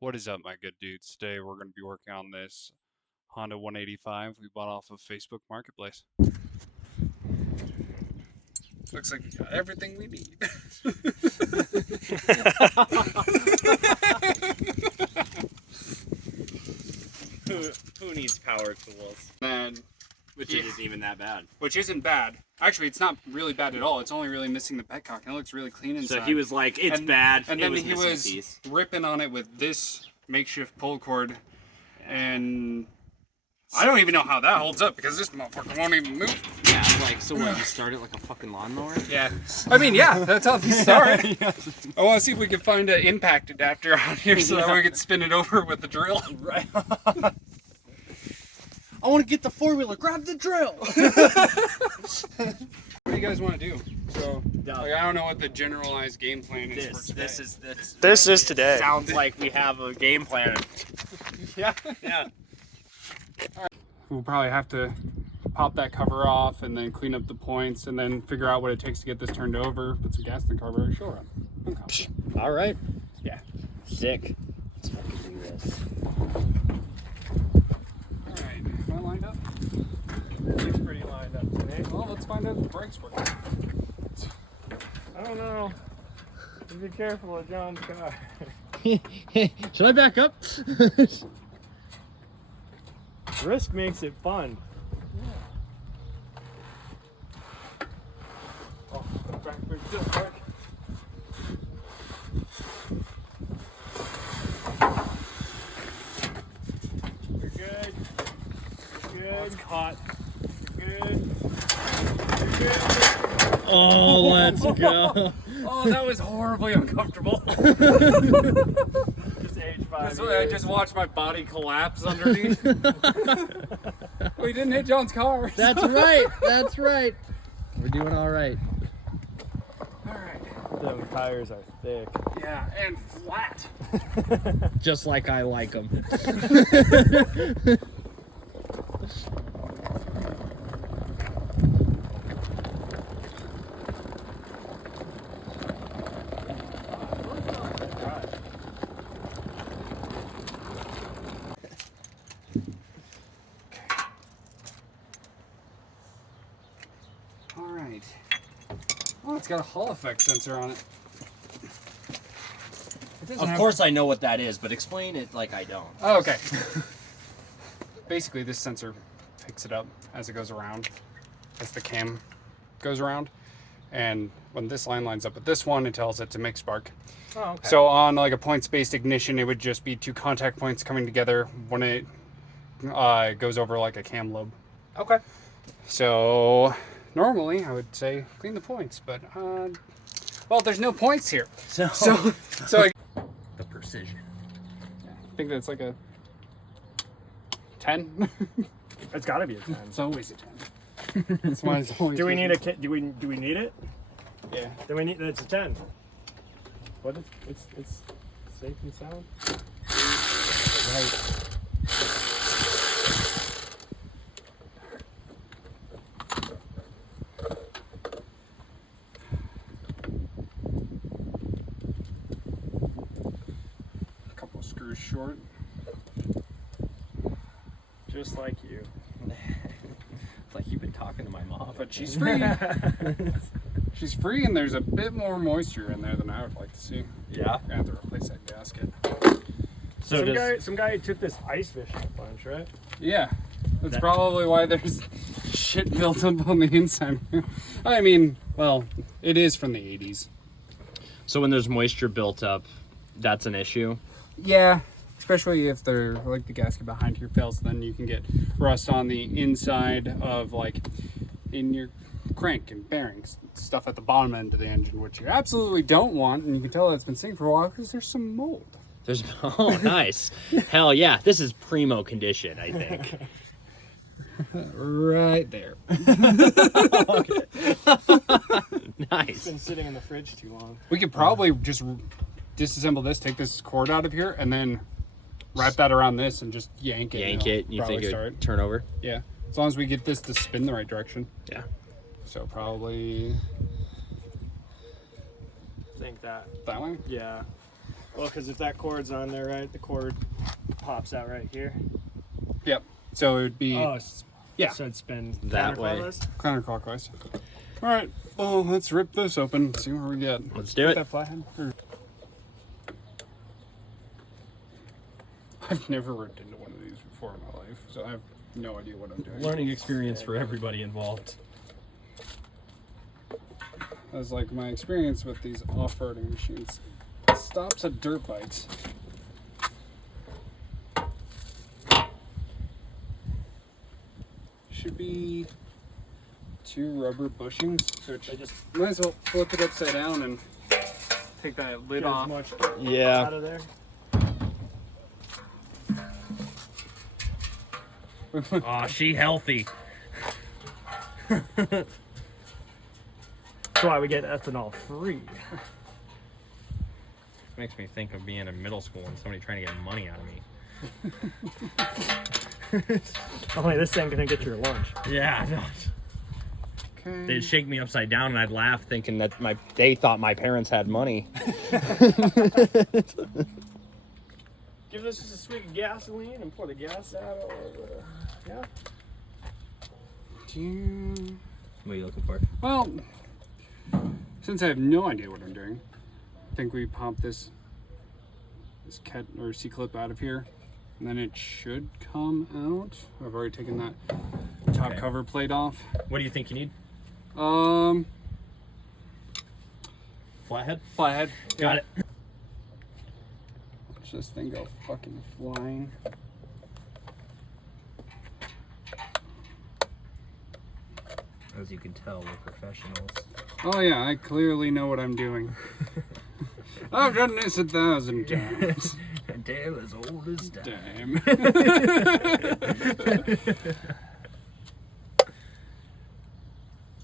What is up, my good dudes? Today we're going to be working on this Honda 185 we bought off of Facebook Marketplace. Looks like we got everything we need. Who needs power tools? And Which isn't even that bad. which isn't bad. Actually, it's not really bad at all. It's only really missing the petcock, and it looks really clean inside. So he was like, "It's bad." And it then was he missing a was piece. ripping on it with this makeshift pull cord, and I don't even know how that holds up because this motherfucker won't even move. Yeah, like so. What? You start it like a fucking lawnmower? Yeah, I mean, yeah, that's how they start. I want to see if we can find an impact adapter on here so that we can spin it over with the drill. Right. I want to get the 4-wheeler. Grab the drill. What do you guys want to do? So, like, I don't know what the generalized game plan is for today. This is today. Sounds like we have a game plan. Yeah. Yeah. We'll probably have to pop that cover off and then clean up the points and then figure out what it takes to get this turned over. Put some gas in the carburetor. She'll run. I'm confident. All right. Yeah. Sick. Let's fucking do this. All right. Am I lined up? He's pretty lined up today. Well, let's find out if the brakes work. I don't know. Be careful of John's car. Should I back up? Risk makes it fun. Oh, backwards doesn't work. You're good. You're good. It's caught. You're good. You're good. Oh, let's go. Oh, that was horribly uncomfortable. Just age 5 I years. just watched my body collapse underneath. We didn't hit John's car. That's right. That's right. We're doing all right. All right. Them tires are thick. Yeah, and flat. Just like I like them. All right. Oh, it's got a Hall effect sensor on it. It doesn't Of have- course I know what that is, but explain it like I don't. Oh, okay. Basically, this sensor picks it up as it goes around, as the cam goes around. And when this line lines up with this one, it tells it to make spark. Oh, okay. So on like a points-based ignition, it would just be two contact points coming together when it goes over like a cam lobe. Okay. So normally I would say clean the points, but well, there's no points here. So So I the precision. think that's like a 10. It's got to be a 10. It's always a 10. That's why it's always. Do we need a kit? Do we need it? Yeah. Then we need. It's a 10. But it's safe and sound. Right. A couple of screws short. Just like you. It's like you've been talking to my mom. But she's free. She's free, and there's a bit more moisture in there than I would like to see. Yeah. I have to replace that gasket. So Some guy took this ice fishing a bunch, right? Yeah, that's That- probably why there's shit built up on the inside. I mean, well, it is from the 80s. So when there's moisture built up, that's an issue. Yeah, especially if they're like the gasket behind here fails, then you can get rust on the inside of like in your crank and bearings, stuff at the bottom end of the engine, which you absolutely don't want, and you can tell that's been sitting for a while because there's some mold. There's oh nice. Hell yeah. This is primo condition, I think. Right there. Nice. Been sitting in the fridge too long. We could probably just disassemble this, take this cord out of here, and then wrap that around this and just yank it. Yank and it. it'll You probably think it start. would turn over? Yeah, as long as we get this to spin the right direction. Yeah. So probably Think that. that way. Yeah. Well, because if that cord's on there, right, the cord pops out right here. Yep. So it would be yeah, So it'd spin That way. counterclockwise? counterclockwise. All right. Well, let's rip this open and see what we get. Let's do it. That flathead? Or... I've never ripped into one of these before in my life, so I have no idea what I'm doing. Learning experience for everybody involved. That's like my experience with these off-roading machines. Stops at dirt bikes. Should be 2 rubber bushings, which I just might as well flip it upside down and take that lid Get as off. much Yeah. out of there. Aw, she healthy. That's why we get ethanol free. Makes me think of being in middle school and somebody trying to get money out of me. Only this thing gonna get your lunch. Yeah, no. Okay. They'd shake me upside down and I'd laugh thinking that they thought my parents had money. Give this just a swig of gasoline and pour the gas out. Yeah. What are you looking for? Well, since I have no idea what I'm doing, I think we pop this cat or C-clip out of here, and then it should come out. I've already taken that top Okay. cover plate off. What do you think you need? Flathead? Flathead. Got it. Watch this thing go fucking flying. As you can tell, we're professionals. Oh yeah, I clearly know what I'm doing. I've done this 1,000 times. A tale as old as time. Damn.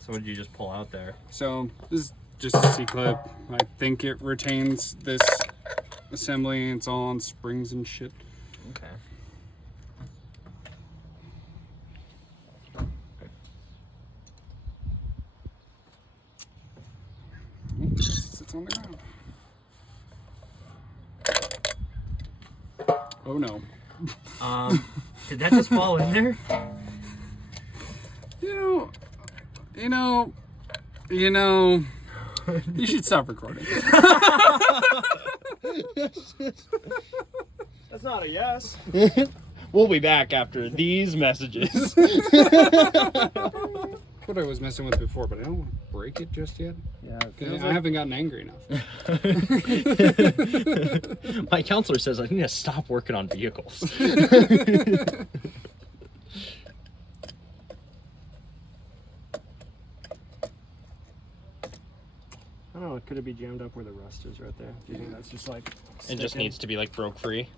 So what did you just pull out there? So this is just a C-clip. I think it retains this assembly. It's all on springs and shit. Okay. It sits on the ground. Oh no. Did that just fall in there? You should stop recording. That's not a yes. We'll be back after these messages. What I was messing with before, but I don't want to break it just yet. Yeah. I haven't gotten angry enough. My counselor says I need to stop working on vehicles. I don't know. Could it be jammed up where the rust is right there? Do you think that's just like? It just sticking? needs to be like broke free.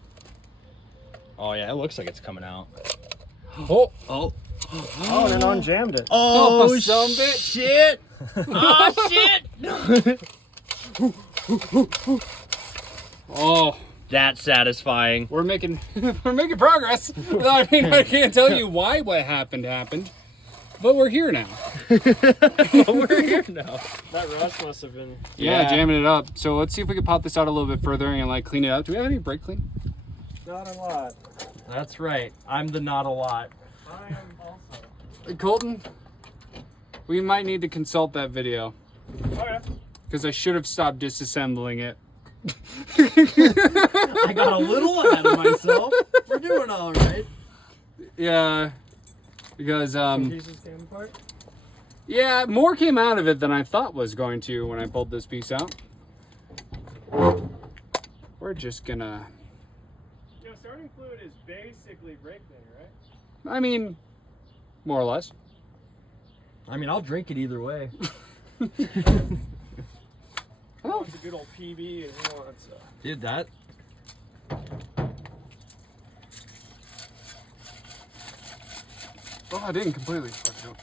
Oh yeah, it looks like it's coming out. Oh, Oh. Oh, and it unjammed it. Oh, some bitch. shit! Oh shit! Oh, That's satisfying. we're making progress. I mean, I can't tell you why what happened, but we're here now. We're here now. That rust must have been. Yeah, jamming it up. So let's see if we can pop this out a little bit further and like clean it up. Do we have any brake clean? Not a lot. That's right. I'm the not a lot. I am also. Colton, we might need to consult that video Okay. because I should have stopped disassembling it. I got a little ahead of myself. We're doing all right. Yeah, because Pieces came apart. yeah, more came out of it than I thought was going to when I pulled this piece out. We're just gonna. You know, starting fluid is basically brake cleaner, right? I mean, more or less. I mean, I'll drink it either way. He wants a good old PB, and he wants. Dude, that. Oh, I didn't completely fuck it up.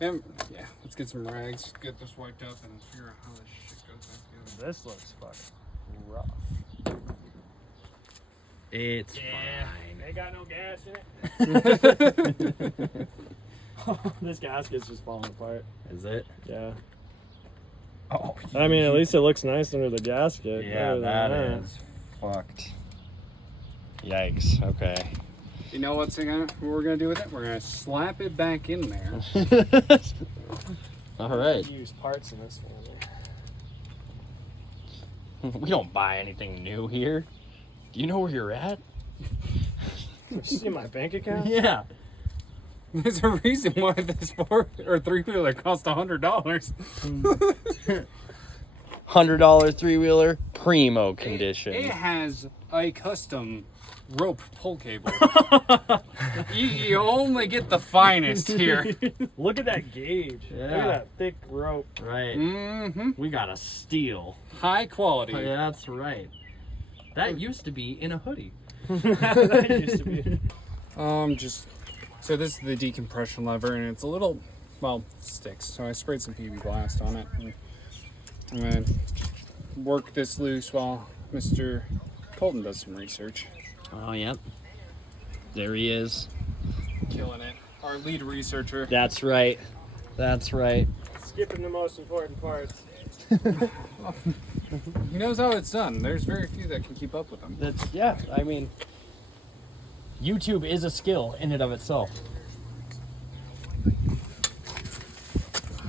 Yeah, let's get some rags, get this wiped up, and figure out how this shit goes back together. This looks fucking rough. It's Ain't got no gas in it. This gasket's just falling apart. fine. Is it? Yeah. Oh, I mean, at least it looks nice under the gasket. yeah, Other than that is fucked. Yikes. Okay. You know what we're gonna do with it? We're gonna slap it back in there. All right. Use parts in this one. We don't buy anything new here. Do you know where you're at? You see my bank account? Yeah. There's a reason why this 4 or 3-wheeler cost $100. $100 three-wheeler, primo condition. It has a custom rope pull cable. you only get the finest here. Look at that gauge. Look Yeah. at that thick rope. Right. Mm-hmm. We got a steal. High quality. Oh, yeah, that's right. That used to be in a hoodie. That used to be. So this is the decompression lever, and it's a little, well, sticks. So I sprayed some PB Blast on it. And I'm gonna work this loose while Mr. Colton does some research. Oh, yep. There he is. Killing it. Our lead researcher. That's right. That's right. Skipping the most important parts. He knows how it's done. There's very few that can keep up with him. That's, yeah, I mean, YouTube is a skill in and of itself.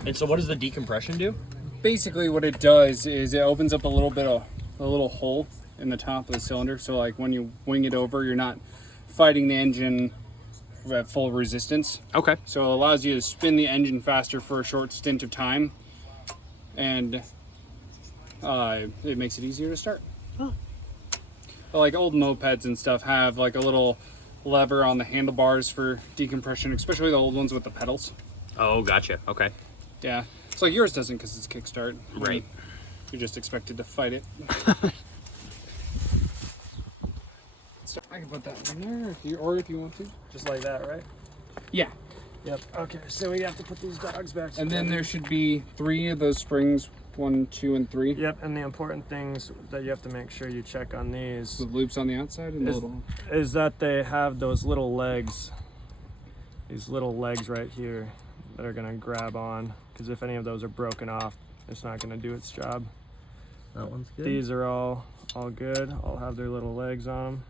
And so what does the decompression do? Basically what it does is it opens up a little hole in the top of the cylinder. So like when you wing it over, you're not fighting the engine at full resistance. Okay. So it allows you to spin the engine faster for a short stint of time. And it makes it easier to start. Oh. But like old mopeds and stuff have like a little lever on the handlebars for decompression, especially the old ones with the pedals. Oh, gotcha. Okay. Yeah. So like yours doesn't because it's kickstart. Right. You're just expected to fight it. So I can put that in there if you want to. Just like that, right? Yeah. Yep. Okay, so we have to put these dogs back And then together. there should be 3 of those springs, 1, 2, and 3. Yep, and the important things that you have to make sure you check on these With loops on the outside and the Is- little. is that they have those little legs, these little legs right here that are gonna grab on, because if any of those are broken off, it's not gonna do its job. That one's good. These are all good. All have their little legs on them,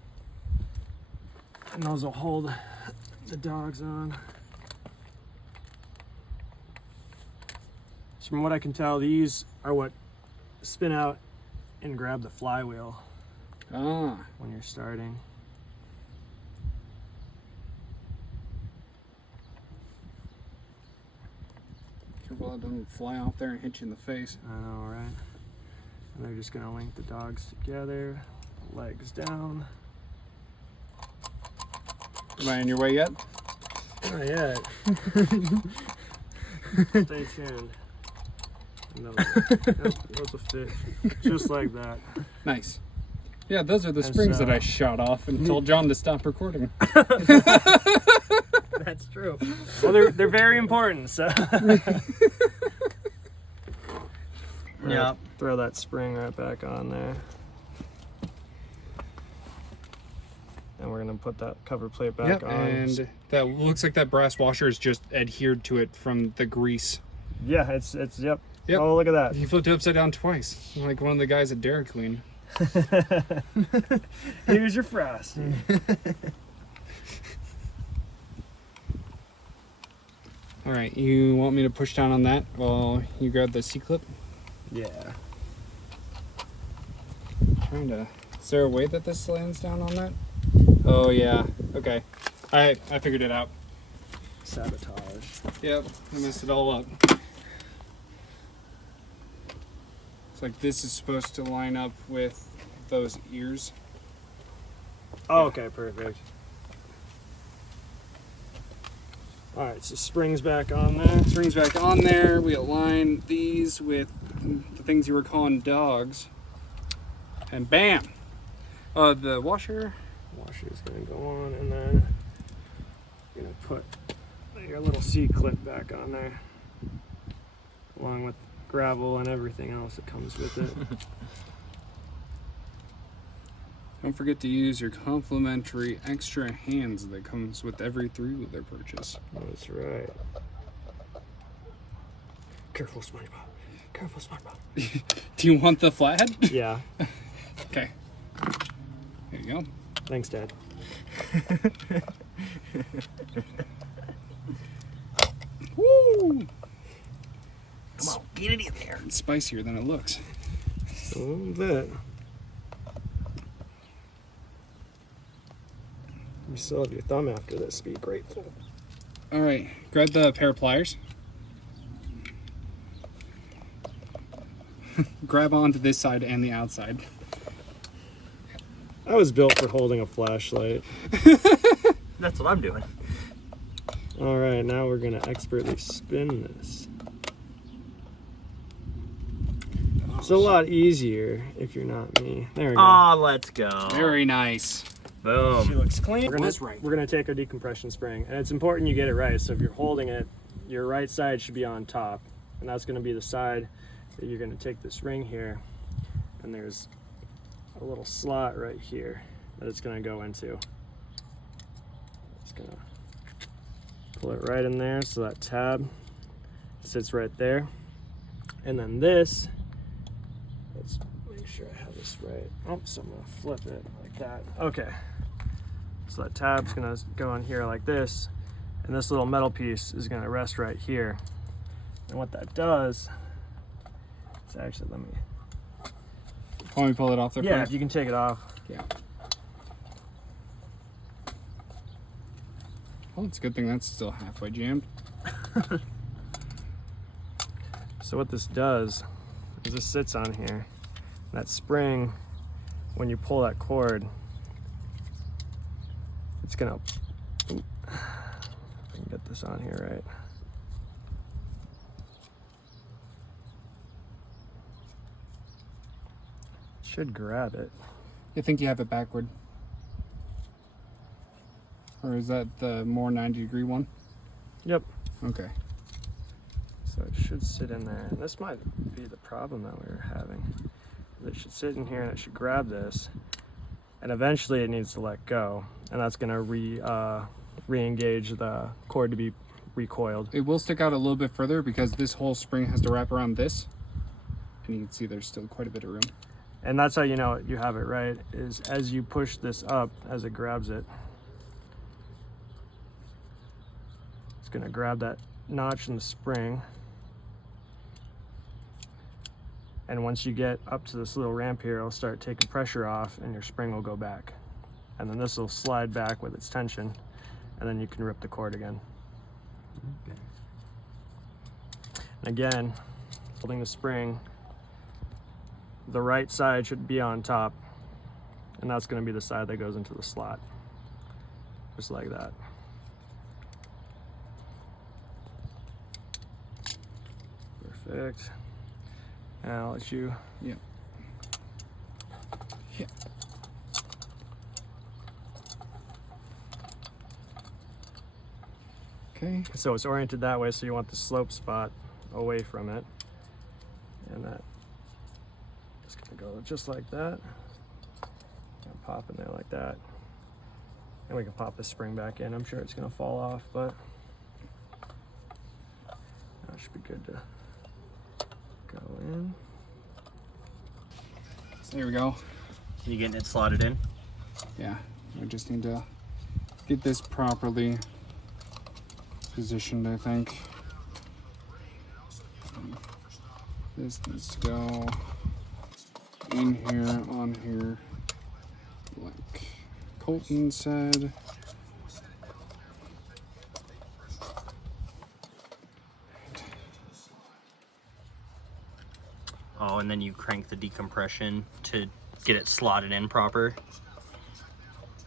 and those will hold the dogs on. So from what I can tell, these are what spin out and grab the flywheel Ah. when you're starting. Careful that doesn't fly off there and hit you in the face. I know, right? And they're just gonna link the dogs together, legs down. Am I in your way yet? Not yet. Stay tuned. No, those will fit just like that. Nice. Yeah, those are the And springs that so- I shot off and told John to stop recording. That's true. Well, they're very important. So. Yep. Throw that spring right back on there. And we're gonna put that cover plate back on. and that looks like that brass washer is just adhered to it from the grease. Yeah, it's yep. Yep. Oh, look at that. He flipped it upside down twice, like one of the guys at Dairy Queen. Here's your frost. All right, you want me to push down on that while you grab the C-clip? Yeah. Trying to. Is there a way that this lands down on that? Oh yeah. Okay. I figured it out. Sabotage. Yep. I messed it all up. It's like this is supposed to line up with those ears. Oh, okay, perfect. All right, so springs back on there. Springs back on there. We align these with the things you were calling dogs. And bam! The washer. Washer's gonna go on, and then you're gonna put your little C-clip back on there, along with gravel and everything else that comes with it. Don't forget to use your complimentary extra hands that comes with every three-wheeler purchase. That's right. Careful, SpongeBob. Careful, SpongeBob. Do you want the flathead? Yeah. Okay. There you go. Thanks, Dad. Woo! Come on, get it in there. It's spicier than it looks. A little bit. You still have your thumb after this. Be grateful. All right, grab the pair of pliers. Grab onto this side and the outside. I was built for holding a flashlight. That's what I'm doing. All right, now we're gonna expertly spin this. It's a lot easier if you're not me. There we go. Oh, let's go. Very nice. She Boom. looks clean. Was right. We're gonna take our decompression spring, and it's important you get it right. So if you're holding it, your right side should be on top, and that's gonna be the side that you're gonna take this ring here, and there's a little slot right here that it's gonna go into. It's gonna pull it right in there so that tab sits right there, and then this. Let's make sure I have this right. Oh, so I'm gonna flip it like that. Okay. So that tab's gonna go in here like this, and this little metal piece is gonna rest right here. And what that does, is actually, let me, Want me to pull it off there? yeah, for if you? you can take it off. Yeah. Well, it's a good thing that's still halfway jammed. So what this does is this sits on here. That spring, when you pull that cord, it's gonna, ooh, if I can get this on here right. Should grab it. I think you have it backward. Or is that the more 90-degree one? Yep. Okay. So it should sit in there. And this might be the problem that we were having. It should sit in here and it should grab this. And eventually it needs to let go. And that's gonna re-engage the cord to be recoiled. It will stick out a little bit further because this whole spring has to wrap around this. And you can see there's still quite a bit of room. And that's how you know you have it right, is as you push this up, as it grabs it, it's gonna grab that notch in the spring. And once you get up to this little ramp here, it'll start taking pressure off and your spring will go back. And then this will slide back with its tension, and then you can rip the cord again. And again, holding the spring, the right side should be on top, and that's going to be the side that goes into the slot. Just like that. Perfect. Now I'll let you. Yeah. Yeah. Okay. So it's oriented that way, so you want the slope spot away from it. And that is going to go just like that. And pop in there like that. And we can pop this spring back in. I'm sure it's going to fall off, but that should be good to go in. So there we go. You getting it slotted in? Yeah. I just need to get this properly positioned, I think. This needs to go in here, on here, like Colton said. Oh, and then you crank the decompression to get it slotted in proper.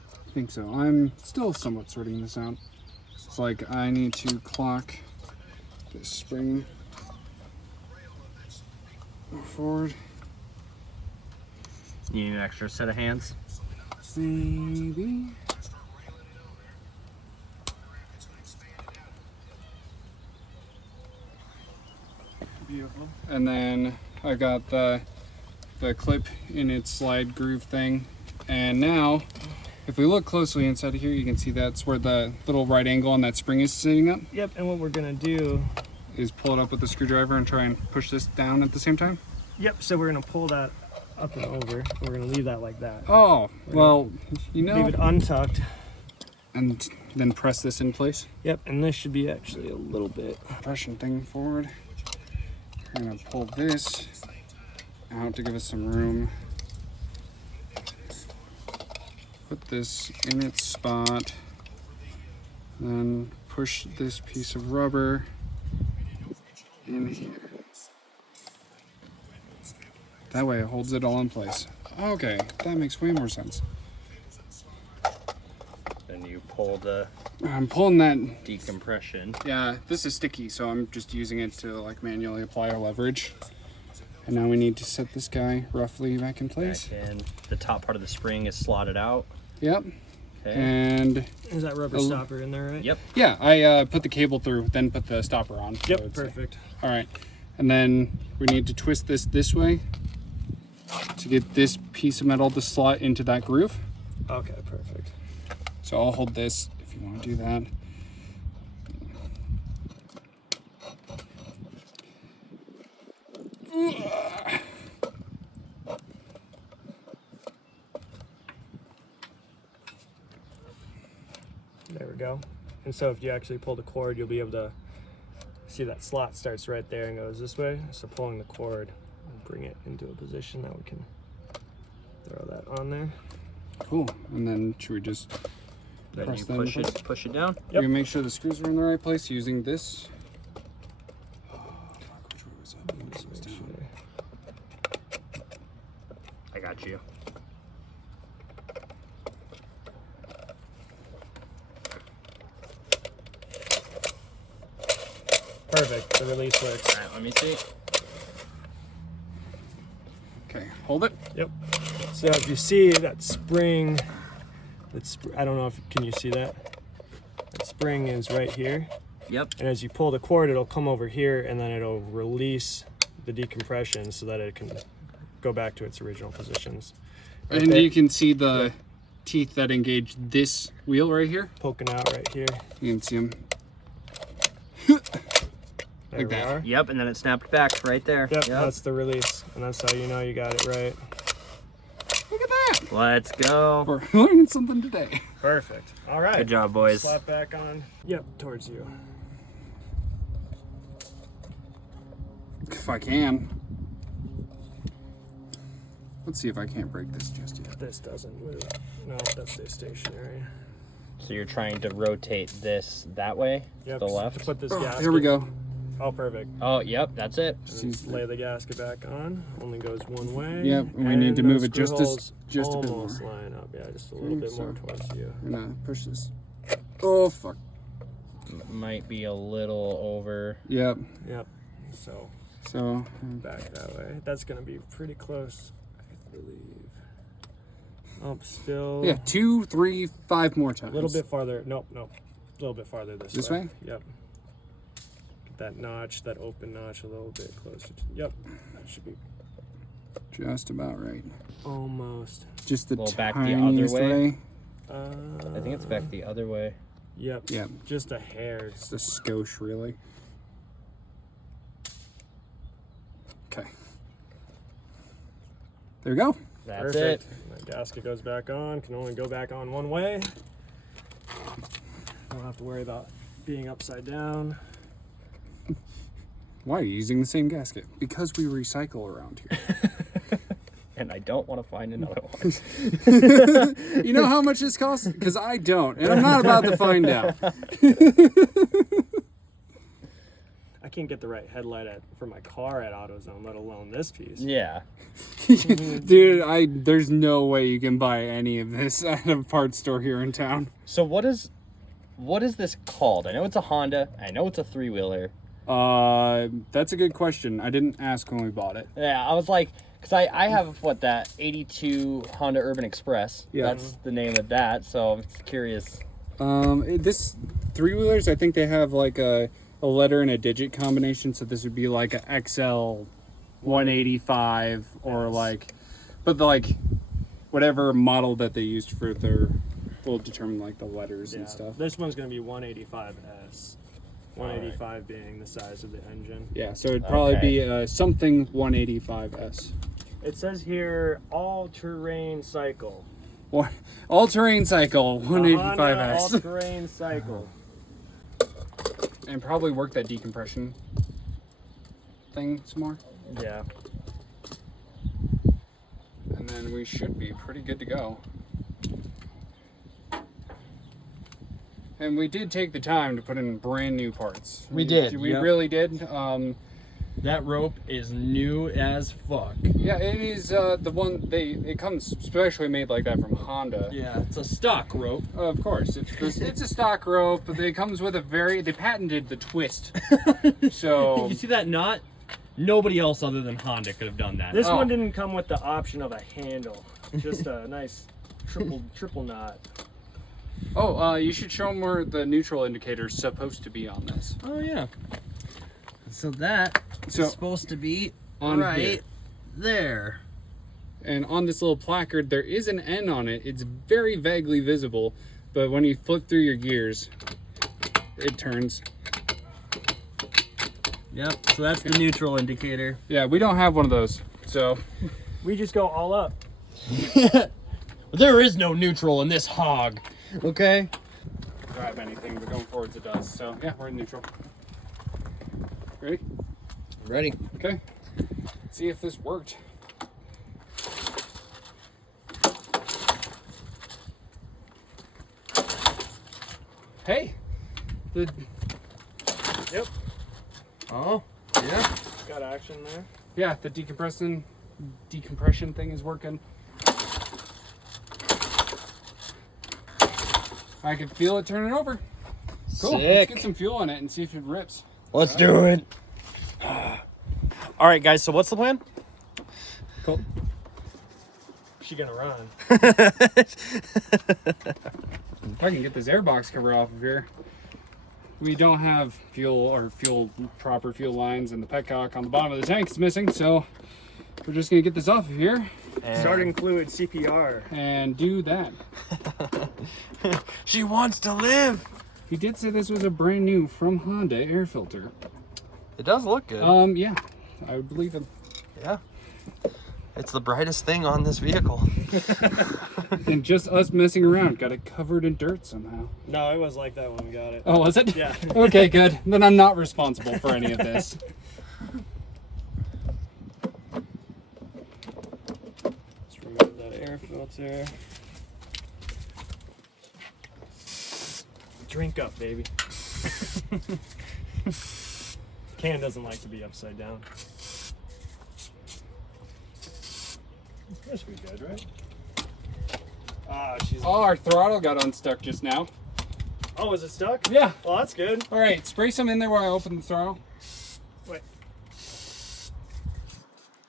I think so. I'm still somewhat sorting this out. It's like I need to clock this spring forward. You need an extra set of hands? Maybe. Beautiful. And then I got the clip in its slide groove thing. And now, if we look closely inside of here, you can see that's where the little right angle on that spring is sitting up. Yep, and what we're gonna do, Is pull it up with the screwdriver and try and push this down at the same time. yep, so we're gonna pull that up and over. We're gonna leave that like that. Oh, well, you know. Leave it untucked. And then press this in place. Yep, and this should be actually a little bit. Compression thing forward. We're gonna pull this out to give us some room. Put this in its spot. Then push this piece of rubber in here. That way it holds it all in place. Okay, that makes way more sense. Then you pull the I'm pulling that. decompression. Yeah, this is sticky, so I'm just using it to like manually apply our leverage. And now we need to set this guy roughly back in place. And the top part of the spring is slotted out. Yep. Okay. And Is that rubber stopper in there, right? Yep. yeah, I put the cable through, then put the stopper on. so Yep, it's- perfect. All right. And then we need to twist this way to get this piece of metal to slot into that groove. Okay, perfect. So I'll hold this if you want to do that. There we go. And so if you actually pull the cord, you'll be able to see that slot starts right there and goes this way. So pulling the cord will bring it into a position that we can throw that on there. Cool. And then should we just Then press you that in place? push it down. Yep. We make sure the screws are in the right place using this. Oh, fuck, which way was up? This was down. I got you. Perfect. The release works. All right, let me see. Okay, hold it. Yep. So if you see that spring, I don't know if can you see that? That spring is right here, Yep. and as you pull the cord, it'll come over here, and then it'll release the decompression so that it can go back to its original positions. Right And there, you can see the teeth that engage this wheel right here. poking out right here. You can see them. There Like we that. are. Yep, and then it snapped back right there. Yep, that's the release, and that's how you know you got it right. Look at that. Let's go. We're learning something today. Perfect. All right. Good job, boys. Slap back on. Yep, towards you. If I can. Let's see if I can't break this just yet. This doesn't move. No, that stays stationary. So you're trying to rotate this that way, Yep. the left. To put this Oh, gasket. here we go. Oh, perfect. Oh, yep, that's it. And then lay the gasket back on. Only goes one way. Yep, we and need to those move it screw just holes a bit more. almost line up. Yeah, just a little bit more So- towards you. I'm gonna push this. Oh fuck. Might be a little over. Yep. Yep. So So back that way. That's gonna be pretty close, I believe. Up still. yeah, 2, 3, 5 more times. A little bit farther. Nope. A little bit farther This way? Yep. Get that notch, that open notch, a little bit closer. Yep. That should be Just about right. almost. Just the Little back the other tiniest way. I I think it's back the other way. Yep. Yep. Just a hair. Just a skosh, really. Okay. There we go. That's Perfect. it. That gasket goes back on. Can only go back on one way. Don't have to worry about being upside down. Why are you using the same gasket? Because we recycle around here. And I don't want to find another one. You know how much this costs? Because I don't, and I'm not about to find out. I can't get the right headlight for my car at AutoZone, let alone this piece. Yeah. Dude, there's no way you can buy any of this at a parts store here in town. So what is this called? I know it's a Honda. I know it's a 3-wheeler. That's a good question. I didn't ask when we bought it. Yeah, I was like, because I have that 82 Honda Urban Express. Yeah. That's the name of that. So I'm curious. This 3-wheelers, I think they have like a letter and a digit combination. So this would be like a XL 185 or like, but whatever model that they used for their will determine like the letters Yeah, and stuff. this one's going to be 185S. 185 being the size of the engine. Yeah, so it'd probably Okay. be something 185S. It says here all-terrain cycle. All-terrain cycle, A Honda 185S. all-terrain cycle. And probably work that decompression thing some more. Yeah. And then we should be pretty good to go. And we did take the time to put in brand new parts. We did, We yep. really did. That rope is new as fuck. Yeah, it is the one it comes specially made like that from Honda. Yeah, it's a stock rope. Of course, it's a stock rope, but it comes with they patented the twist. So You see that knot? Nobody else other than Honda could have done that. This Oh. one didn't come with the option of a handle. Just a nice triple knot. you should show them where the neutral indicator is supposed to be on this. Oh yeah. So that So- is supposed to be On right here. there. And on this little placard, there is an N on it. It's very vaguely visible, but when you flip through your gears, it turns. Yep. So that's the neutral indicator. Yeah, we don't have one of those. So We just go all up. There is no neutral in this hog. Okay. drive anything, but going forwards it does. So yeah, we're in neutral. Ready? Ready. Okay. Let's see if this worked. Hey, the Yep. Oh. Yeah. Got action there. yeah, the decompression thing is working. I can feel it turning over. Cool. Let's Sick. get some fuel on it and see if it rips. Let's do it. All right, guys. So what's the plan? Cool. She gonna run. If I can get this airbox cover off of here. We don't have proper fuel lines, and the petcock on the bottom of the tank is missing, so we're just gonna get this off of here Starting fluid CPR. and do that. She wants to live. He did say this was a brand new from Honda air filter. It does look good. Yeah, I would believe him. Yeah. It's the brightest thing on this vehicle. And just us messing around, got it covered in dirt somehow. No, it was like that when we got it. Oh, was it? Yeah. Okay, good. Then I'm not responsible for any of this. Let's remove that air filter. Drink up, baby. Can doesn't like to be upside down. This should be good, right? Ah, she's. Oh, our throttle got unstuck just now. Oh, is it stuck? Yeah. Well, that's good. All right, spray some in there while I open the throttle. Wait.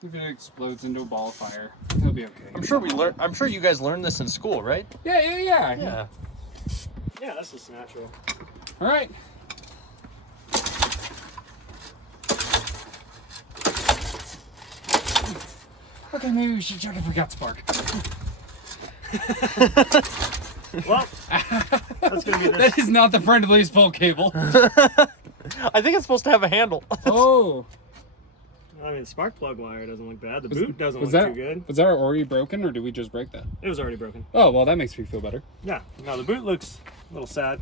If it explodes into a ball of fire, it'll be okay. I'm sure you guys learned this in school, right? Yeah. Yeah. Yeah, that's just natural. All right. Okay, maybe we should check if we got spark. Well, that's gonna be this. That is not the friendliest pull cable. I think it's supposed to have a handle. Oh. I mean, the spark plug wire doesn't look bad. The boot doesn't was look that, too good. Was that already broken, or did we just break that? It was already broken. Oh, well, that makes me feel better. Yeah. No, the boot looks a little sad.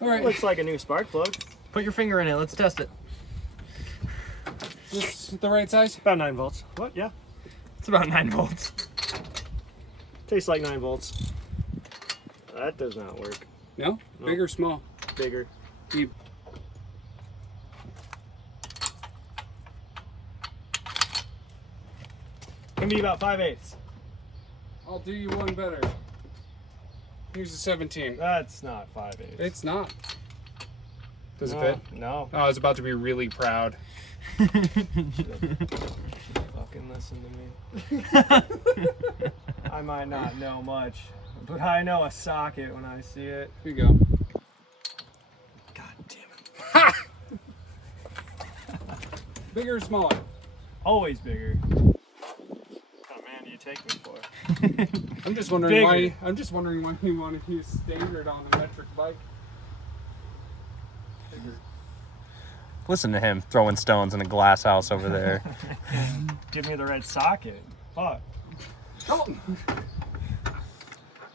All It right. looks like a new spark plug. Put your finger in it. Let's test it. Is this the right size? About 9 volts. What? Yeah. It's about 9 volts. Tastes like 9 volts. That does not work. No? No. Big or small? Bigger. You- Can be about 5/8. I'll do you one better. Here's a 17. That's not 5/8. It's not. Does it No, fit? No. Oh, I was about to be really proud. Fucking listen to me. I might not know much, but I know a socket when I see it. Here you go. God damn it. Bigger or smaller? Always bigger. Oh man, you take me for? I'm just wondering why. Bigger. I'm just wondering why you want to use standard on a metric bike. Listen to him throwing stones in a glass house over there. Give me the right socket. Fuck. Oh.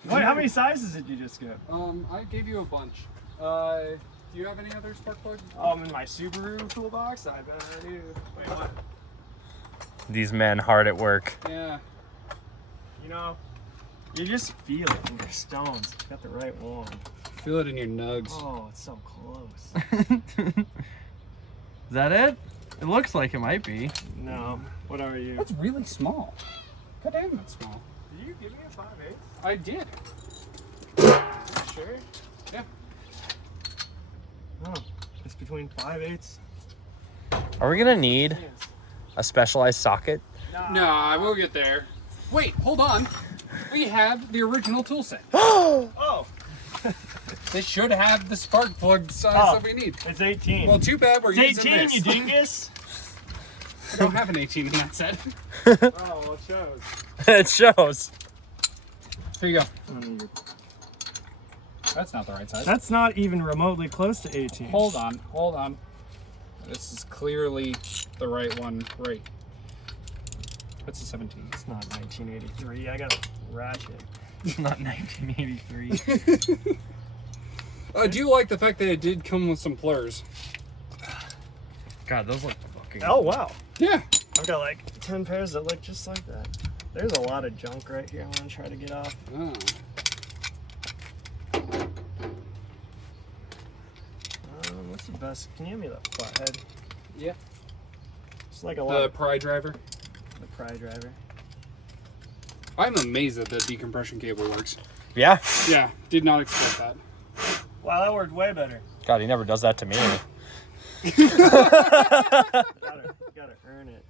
Wait, how many sizes did you just get? I gave you a bunch. Do you have any other spark plugs? In my Subaru toolbox? I bet I do. Wait, what? These men hard at work. Yeah. You know, you just feel it in your stones. You got the right one. Feel it in your nugs. Oh, it's so close. Is that it? It looks like it might be. No. What are you? That's really small. God damn, that's small. Did you give me a 5/8? I did. Sure. Yeah. Oh, it's between 5/8. Are we gonna need a specialized socket? No, I will get there. Wait, hold on. We have the original tool set. Oh, They should have the spark plug size Oh. that we need. it's 18. Well, too bad we're it's using 18, this. you dingus. I don't have an 18 in that set. Oh, well, it shows. It shows. Here you go. That's not the right size. That's not even remotely close to 18. Hold on, hold on. This is clearly the right one. Right. That's a 17. It's not 1983. I got a ratchet. It's not 1983. I do like the fact that it did come with some plurs. God, those look fucking. Oh, wow. Yeah. I've got like 10 pairs that look just like that. There's a lot of junk right here I'm going to try to get off. Oh. What's the best? Can you give me the flathead? Yeah. It's like a lot The of pry driver. the pry driver. I'm amazed that the decompression cable works. Yeah. Yeah, did not expect that. Wow, that worked way better. God, he never does that to me. Gotta earn it.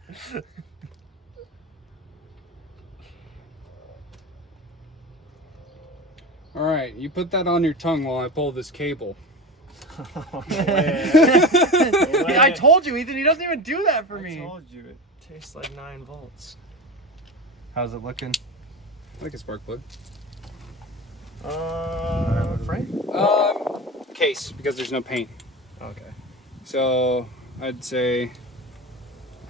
All right, you put that on your tongue while I pull this cable. I told you, Ethan. He doesn't even do that for I me. told you it tastes like 9 volts. How's it looking? Like a spark plug. Frame? Case, because there's no paint. Okay. So I'd say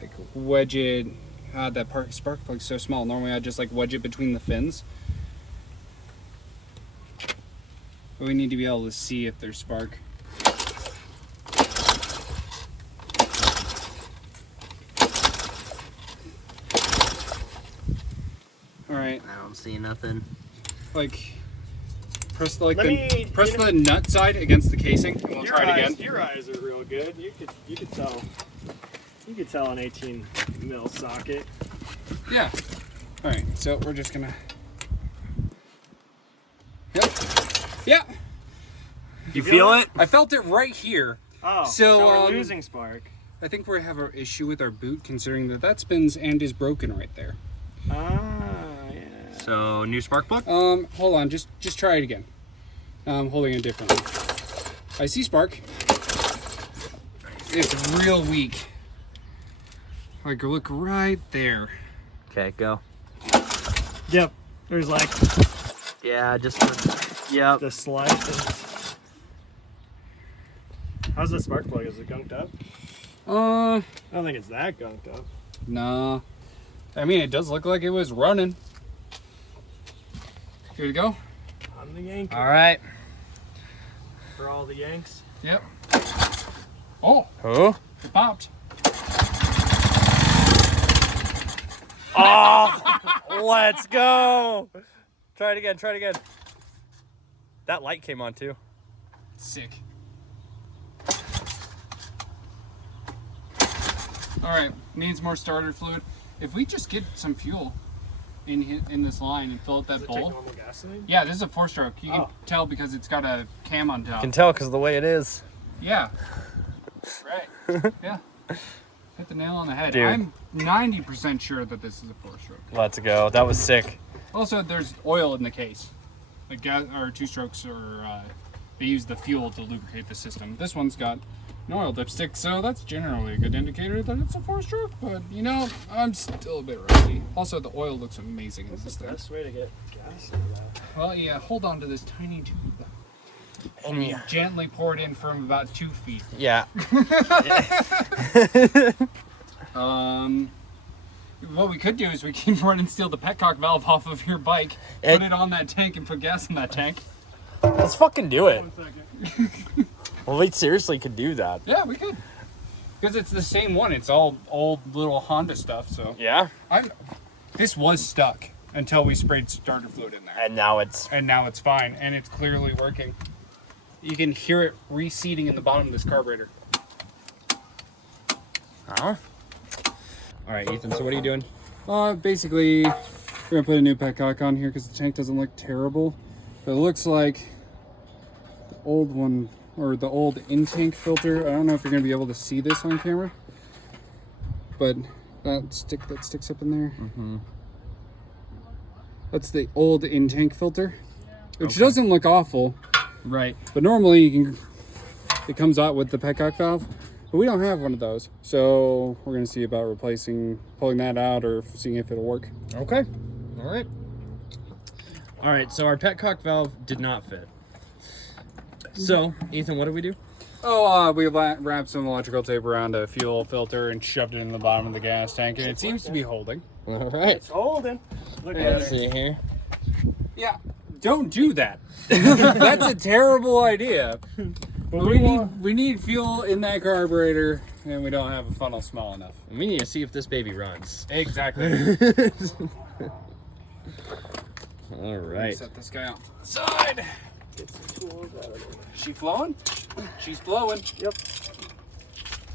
like wedge it. That spark plug's so small. Normally I'd just like wedge it between the fins. But we need to be able to see if there's spark. All right, I don't see nothing. like press the, like Let me- press the nut side against the casing, and we'll try it again. Your eyes are real good. You could tell. You could tell an 18 mil socket. Yeah. All right, so we're just gonna. Yep. Yeah. You feel it? I felt it right here. Oh, So, we're losing spark. I think we have an issue with our boot, considering that spins and is broken right there. Yeah. So, new spark plug? Hold on, just try it again. I'm holding it differently. I see spark. It's real weak. Like, look right there. Okay, go. Yep. There's like Yeah, just. Yep. the slide. How's the spark plug? Is it gunked up? I don't think it's that gunked up. Nah. I mean, it does look like it was running. Here we go. I'm the Yankee. All right. For all the Yanks. Yep. Oh, Who? it popped. Oh, let's go. Try it again. Try it again. That light came on too. Sick. All right, needs more starter fluid. If we just get some fuel in this line and fill up that Does it take bowl. normal gasoline? Yeah, this is a 4-stroke. You can Oh. tell because it's got a cam on top. Can tell because of the way it is. Yeah. Right. Yeah. Hit the nail on the head. Dude. I'm 90% sure that this is a 4-stroke. Let's go. That was sick. Also, there's oil in the case. Like gas or 2-strokes, or they use the fuel to lubricate the system. This one's got no oil dipstick, so that's generally a good indicator that it's a 4-stroke. But you know, I'm still a bit rusty. Also, the oil looks amazing in this What's the thing. best way to get gas into that? Well, yeah, hold on to this tiny tube. And you gently pour it in from about 2 feet. Yeah. What we could do is we can run and steal the petcock valve off of your bike, put it on that tank, and put gas in that tank. Let's fucking do it. 1 second. Well, we seriously could do that. Yeah, we could. Because it's the same one. It's all old little Honda stuff. So Yeah. this was stuck until we sprayed starter fluid in there, And now it's. and now it's fine, and it's clearly working. You can hear it reseating in the bottom of this carburetor. Huh? All right, Ethan. So what are you doing? Basically, we're gonna put a new petcock on here because the tank doesn't look terrible, but it looks like the old one, or the old in-tank filter. I don't know if you're gonna be able to see this on camera, but that stick that sticks up in there. That's the old in-tank filter, which doesn't look awful, Right. but normally it comes out with the petcock valve. But we don't have one of those, so we're gonna see about pulling that out, or seeing if it'll work. Okay. All right. All right. So our petcock valve did not fit. So Ethan, what do we do? Oh, we wrapped some electrical tape around a fuel filter and shoved it in the bottom of the gas tank, and it seems to be holding. All right. It's holding. Look at Let's it. see here. Yeah, don't do that. That's a terrible idea. But we need fuel in that carburetor, and we don't have a funnel small enough. We need to see if this baby runs. Exactly. All right. Set this guy on the side. Get some tools out of there. She flowing? She's flowing. Yep.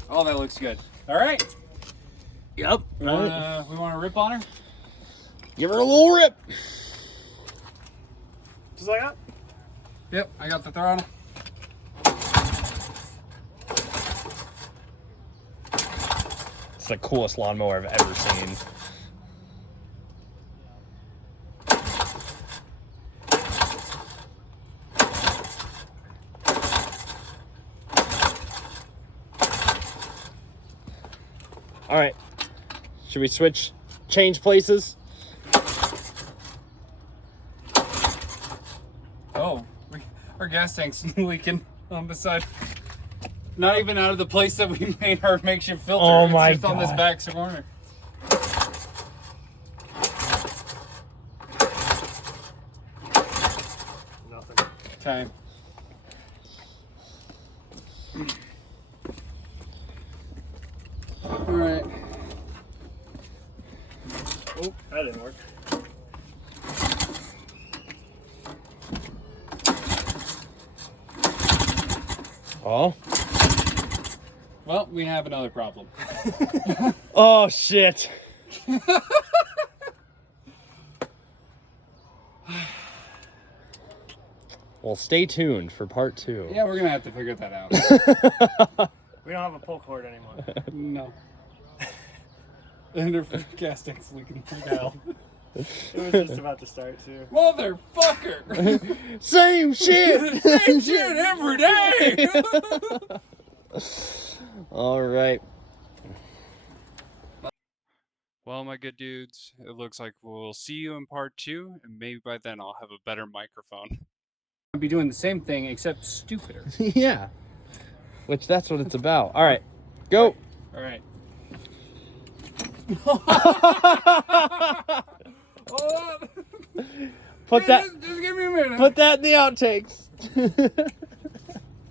Oh, that looks good. All right. Yep. We want to rip on her? Give her a little rip. Just like that? Yep, I got the throttle. It's the coolest lawnmower I've ever seen. All right. Should we change places? Oh, our gas tank's leaking on the side. Not even out of the place that we made our makeshift filter. Oh my it's just on this God. back corner. Nothing. Okay. All right. Oh, that didn't work. Oh. Well, we have another problem. Oh shit. Well, stay tuned for part 2. Yeah, we're gonna have to figure that out. We don't have a pull cord anymore. No. And our gas tank's leaking like hell. It was just about to start too. Motherfucker! Same shit. Same shit every day! All right. Well, my good dudes, it looks like we'll see you in part 2, and maybe by then I'll have a better microphone. I'll be doing the same thing, except stupider. Yeah. Which that's what it's about. All right. Go. All right. Put that Just give me a minute. put that in the outtakes.